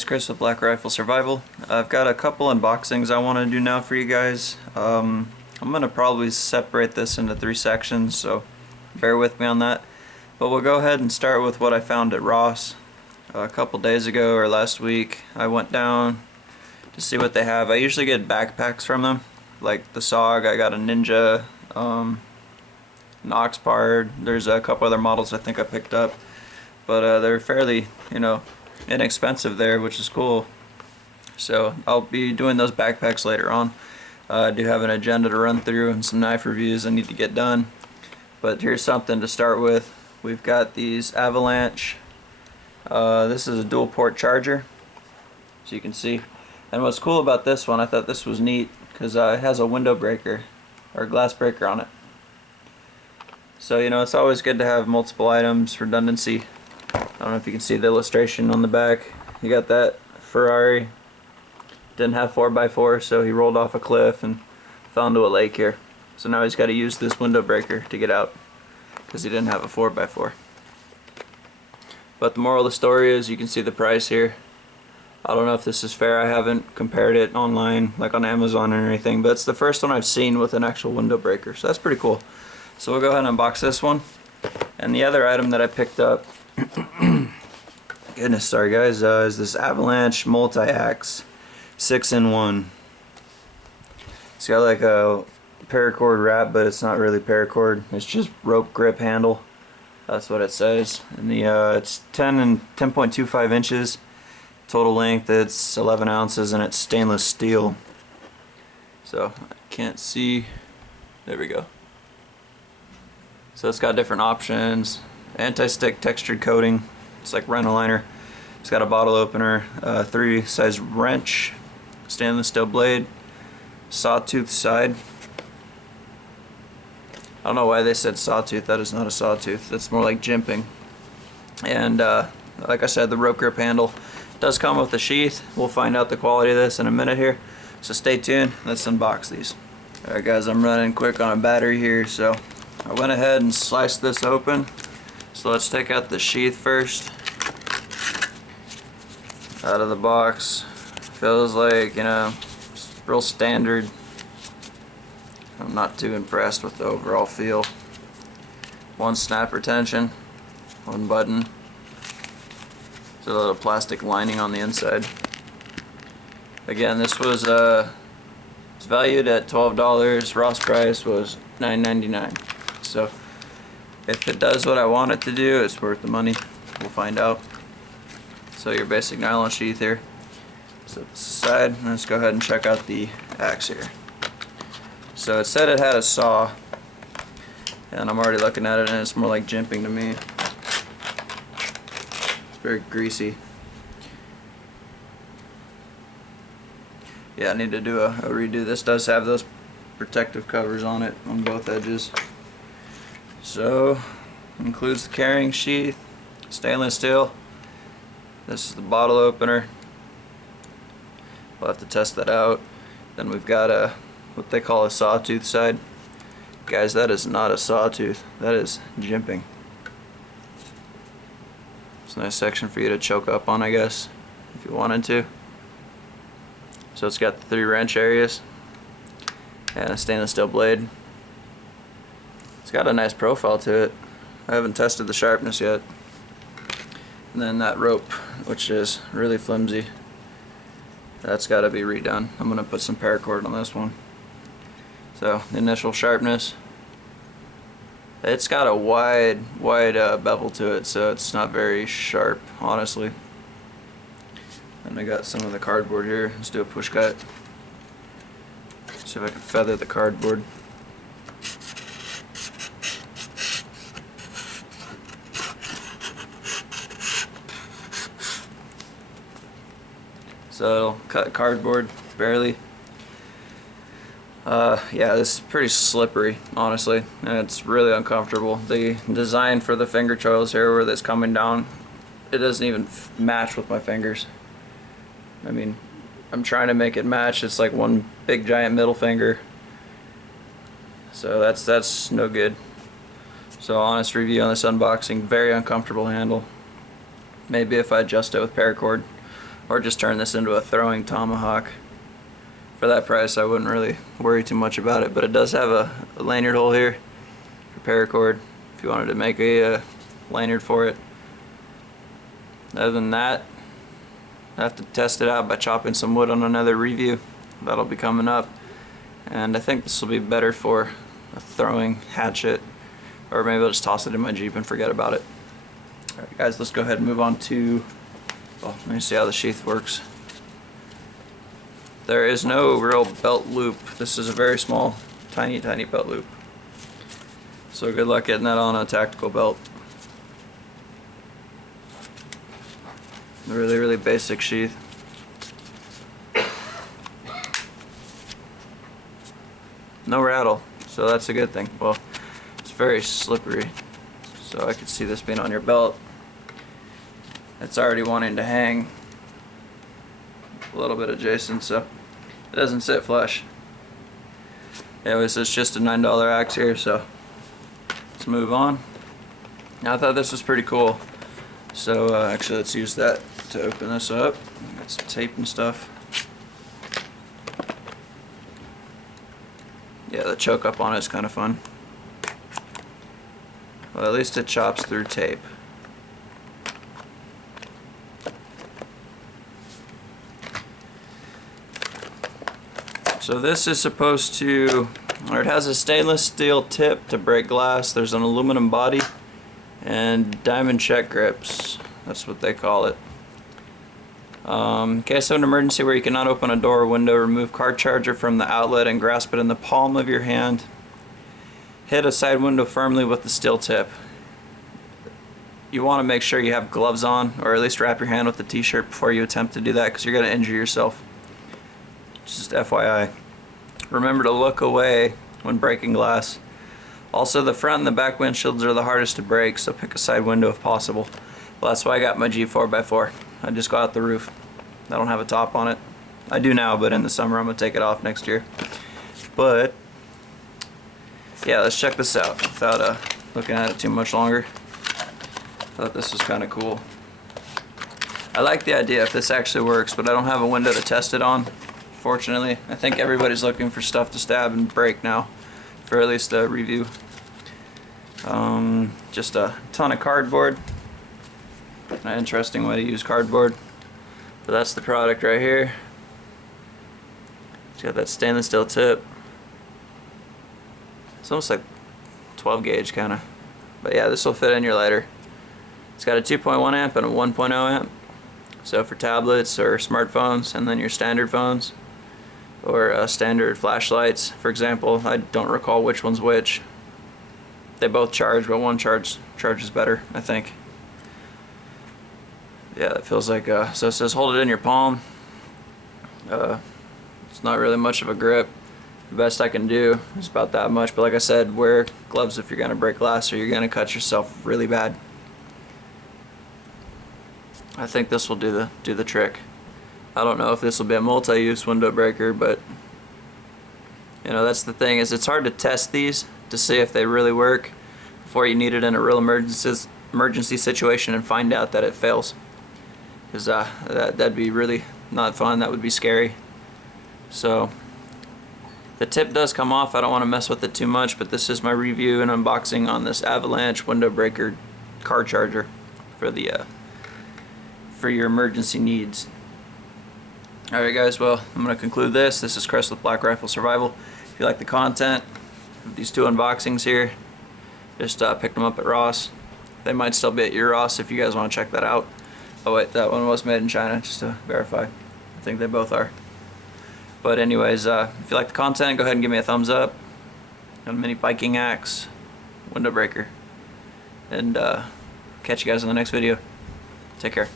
guys, Chris with BlackRifle Survival. I've got a couple unboxings I want to do now for you guys. I'm going to probably separate this into 3 sections, so bear with me on that. But we'll go ahead and start with what I found at Ross a couple days ago or last week. I went down to see what they have. I usually get backpacks from them, like the SOG. I got a Ninja, an Oxpard. There's a couple other models I think I picked up, but they're fairly, inexpensive there, which is cool. So I'll be doing those backpacks later on. I do have an agenda to run through and some knife reviews I need to get done. But here's something to start with. We've got these Avalanche. This is a dual port charger, so you can see. And what's cool about this one, I thought this was neat, because it has a window breaker or glass breaker on it. So it's always good to have multiple items, redundancy. I don't know if you can see the illustration on the back. You got that Ferrari, didn't have 4x4, so he rolled off a cliff and fell into a lake here. So now he's got to use this window breaker to get out, because he didn't have a 4x4. But the moral of the story is, you can see the price here. I don't know if this is fair. I haven't compared it online, like on Amazon or anything, but it's the first one I've seen with an actual window breaker, so that's pretty cool. So we'll go ahead and unbox this one. And the other item that I picked up, goodness, sorry guys, is this Avalanche MultiX6 6-in-1. It's got like a paracord wrap, but it's not really paracord. It's just rope grip handle. That's what it says. And it's 10.25 inches total length. It's 11 ounces, and it's stainless steel. So I can't see. There we go. So it's got different options. Anti-stick textured coating. It's like rhino liner. It's got a bottle opener, 3 size wrench, stainless steel blade, sawtooth side. I don't know why they said sawtooth. That is not a sawtooth. That's more like jimping. And like I said, the rope grip handle does come with a sheath. We'll find out the quality of this in a minute here. So stay tuned. Let's unbox these. Alright guys, I'm running quick on a battery here, so I went ahead and sliced this open. So let's take out the sheath first. Out of the box. Feels like, real standard. I'm not too impressed with the overall feel. 1 snap retention, 1 button. There's a little plastic lining on the inside. Again, this was it's valued at $12. Ross price was $9.99. So if it does what I want it to do, it's worth the money. We'll find out. So your basic nylon sheath here. Set this aside. Let's go ahead and check out the axe here. So it said it had a saw, and I'm already looking at it, and it's more like jimping to me. It's very greasy. Yeah, I need to do a redo. This does have those protective covers on it on both edges. So includes the carrying sheath, stainless steel. This is the bottle opener. We'll have to test that out. Then we've got what they call a sawtooth side. Guys, that is not a sawtooth. That is jimping. It's a nice section for you to choke up on, I guess, if you wanted to. So it's got the 3 wrench areas and a stainless steel blade. It's got a nice profile to it. I haven't tested the sharpness yet. And then that rope, which is really flimsy, that's got to be redone. I'm going to put some paracord on this one. So the initial sharpness, it's got a wide bevel to it, so it's not very sharp, honestly. And I got some of the cardboard here. Let's do a push cut. See if I can feather the cardboard. So it'll cut cardboard barely. Yeah, this is pretty slippery, honestly, and it's really uncomfortable. The design for the finger choils here, where that's coming down, it doesn't even match with my fingers. I mean, I'm trying to make it match. It's like one big giant middle finger. So that's no good. So honest review on this unboxing, very uncomfortable handle. Maybe if I adjust it with paracord, or just turn this into a throwing tomahawk. For that price I wouldn't really worry too much about it, but it does have a lanyard hole here for paracord if you wanted to make a lanyard for it. Other than that, I have to test it out by chopping some wood on another review. That'll be coming up, and I think this will be better for a throwing hatchet, or maybe I'll just toss it in my Jeep and forget about it. Alright guys, let's go ahead and move on to, well, let me see how the sheath works. There is no real belt loop. This is a very small, tiny belt loop. So good luck getting that on a tactical belt. Really basic sheath. No rattle, so that's a good thing. Well, it's very slippery, so I could see this being on your belt. It's already wanting to hang a little bit adjacent, so it doesn't sit flush. Anyways, it's just a $9 axe here, so let's move on. Now I thought this was pretty cool, so actually let's use that to open this up. Got some tape and stuff. Yeah, the choke up on it is kind of fun. Well, at least it chops through tape. So this is supposed to, or it has a stainless steel tip to break glass. There's an aluminum body and diamond check grips. That's what they call it. In case of an emergency where you cannot open a door or window, remove car charger from the outlet and grasp it in the palm of your hand. Hit a side window firmly with the steel tip. You want to make sure you have gloves on, or at least wrap your hand with the t-shirt before you attempt to do that, because you're going to injure yourself. Just FYI. Remember to look away when breaking glass. Also, the front and the back windshields are the hardest to break, so pick a side window if possible. Well, that's why I got my Jeep 4x4. I just got out the roof. I don't have a top on it. I do now, but in the summer I'm going to take it off next year. But yeah, let's check this out without looking at it too much longer. Thought this was kind of cool. I like the idea if this actually works, but I don't have a window to test it on. Fortunately, I think everybody's looking for stuff to stab and break now, for at least a review. Just a ton of cardboard. An interesting way to use cardboard. But that's the product right here. It's got that stainless steel tip. It's almost like 12 gauge kind of. But yeah, this will fit in your lighter. It's got a 2.1 amp and a 1.0 amp. So for tablets or smartphones, and then your standard phones or standard flashlights, for example. I don't recall which one's which. They both charge, but one charges better, I think. Yeah, it feels like, so it says hold it in your palm. It's not really much of a grip. The best I can do is about that much, but like I said, wear gloves if you're going to break glass or you're going to cut yourself really bad. I think this will do the trick. I don't know if this will be a multi-use window breaker, but you know, that's the thing, is it's hard to test these to see if they really work before you need it in a real emergency situation and find out that it fails. Because that'd be really not fun. That would be scary. So the tip does come off. I don't want to mess with it too much, but this is my review and unboxing on this Avalanche window breaker car charger for the for your emergency needs. Alright guys, well, I'm going to conclude this. This is Chris with BlackRifle Survival. If you like the content of these two unboxings here, just picked them up at Ross. They might still be at your Ross if you guys want to check that out. Oh wait, that one was made in China, just to verify. I think they both are. But anyways, if you like the content, go ahead and give me a thumbs up. Got a mini Viking axe, window breaker. And catch you guys in the next video. Take care.